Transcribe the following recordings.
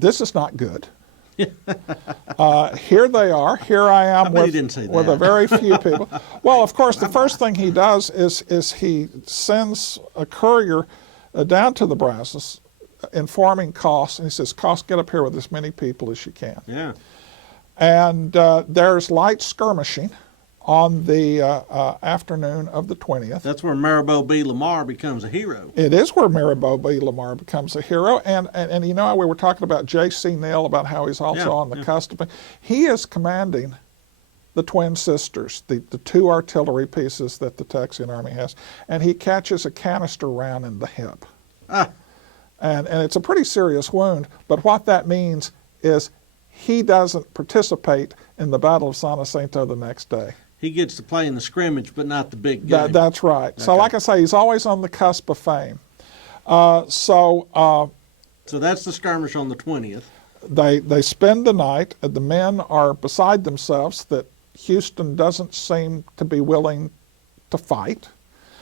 this is not good. Here they are. Here I am with a very few people. Well, of course, the first thing he does is he sends a courier down to the Brazos, informing Coss, and he says, Coss, get up here with as many people as you can. Yeah. And there's light skirmishing on the afternoon of the 20th. That's where Maribel B. Lamar becomes a hero. It is where Maribel B. Lamar becomes a hero. And you know, we were talking about J.C. Neal, about how he's also on the cusp. He is commanding the Twin Sisters, the two artillery pieces that the Texian Army has, and he catches a canister round in the hip. And it's a pretty serious wound, but what that means is he doesn't participate in the Battle of San Jacinto the next day. He gets to play in the scrimmage, but not the big game. That's right. Okay. So like I say, he's always on the cusp of fame. So that's the skirmish on the 20th. They spend the night. The men are beside themselves that Houston doesn't seem to be willing to fight.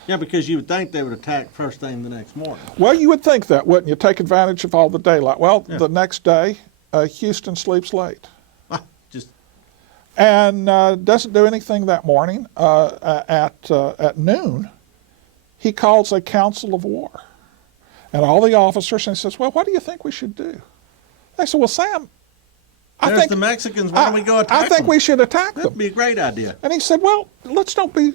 Yeah, because you would think they would attack first thing the next morning. Well, you would think that, wouldn't you? Take advantage of all the daylight. Well, the next day, Houston sleeps late. And doesn't do anything that morning. At noon, he calls a council of war. And all the officers, and he says, well, what do you think we should do? They said, well, Sam, I think the Mexicans, why don't we go attack them? I think we should attack them. That'd be a great idea. And he said, well, let's don't be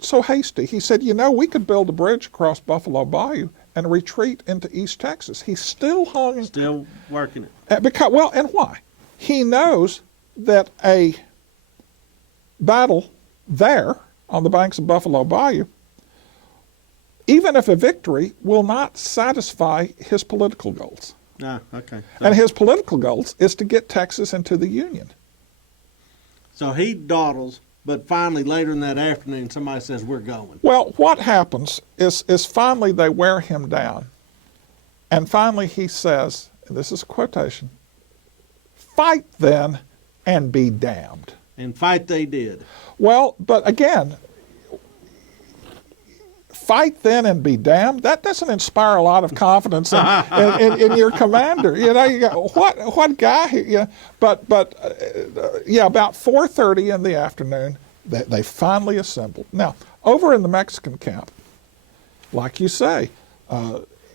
so hasty. He said, you know, we could build a bridge across Buffalo Bayou and retreat into East Texas. He's still working it. And why? He knows that a battle there on the banks of Buffalo Bayou, even if a victory, will not satisfy his political goals. Okay. And his political goals is to get Texas into the Union. So he dawdles, but finally later in that afternoon somebody says, we're going. Well, what happens is finally they wear him down. And finally he says, and this is a quotation, fight then and be damned. And fight they did. Well, but again, fight then and be damned, that doesn't inspire a lot of confidence in your commander. You know, you go, what guy? You know, but about 4:30 in the afternoon, they finally assembled. Now, over in the Mexican camp, like you say,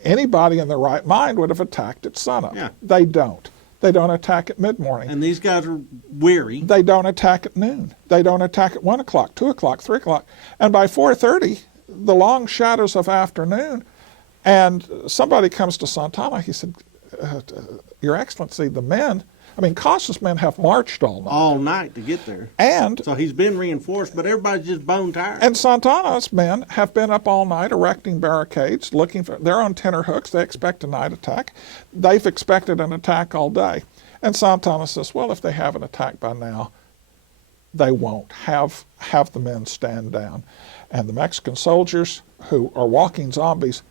anybody in their right mind would have attacked at sunup. Yeah. They don't. They don't attack at mid-morning. And these guys are weary. They don't attack at noon. They don't attack at 1 o'clock, 2 o'clock, 3 o'clock. And by 4:30, the long shadows of afternoon, and somebody comes to Santana, he said, Your Excellency, the men, Coss's men have marched all night. All night to get there. And so he's been reinforced, but everybody's just bone tired. And Santana's men have been up all night erecting barricades, looking for, they're on tenterhooks, they expect a night attack. They've expected an attack all day. And Santana says, well, if they have an attack by now, they won't have the men stand down. And the Mexican soldiers, who are walking zombies,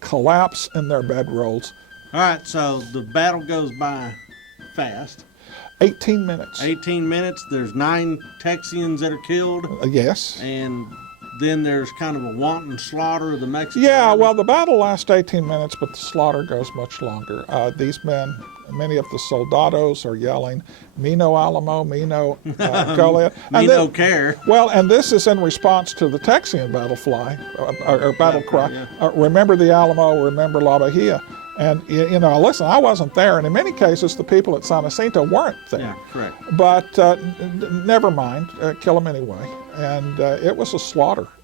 collapse in their bedrolls. All right, so the battle goes by fast. 18 minutes. 18 minutes. There's 9 Texians that are killed. Yes. And then there's kind of a wanton slaughter of the Mexicans. Yeah, well, the battle lasts 18 minutes, but the slaughter goes much longer. These men, many of the soldados are yelling, "Me no Alamo, me no Goliath." Me no care. Well, and this is in response to the Texian battle fly, or battle cry. Yeah. Remember the Alamo, remember La Bahia. And, you know, listen, I wasn't there, and in many cases, the people at San Jacinto weren't there. Yeah, correct. But never mind, kill them anyway. And it was a slaughter.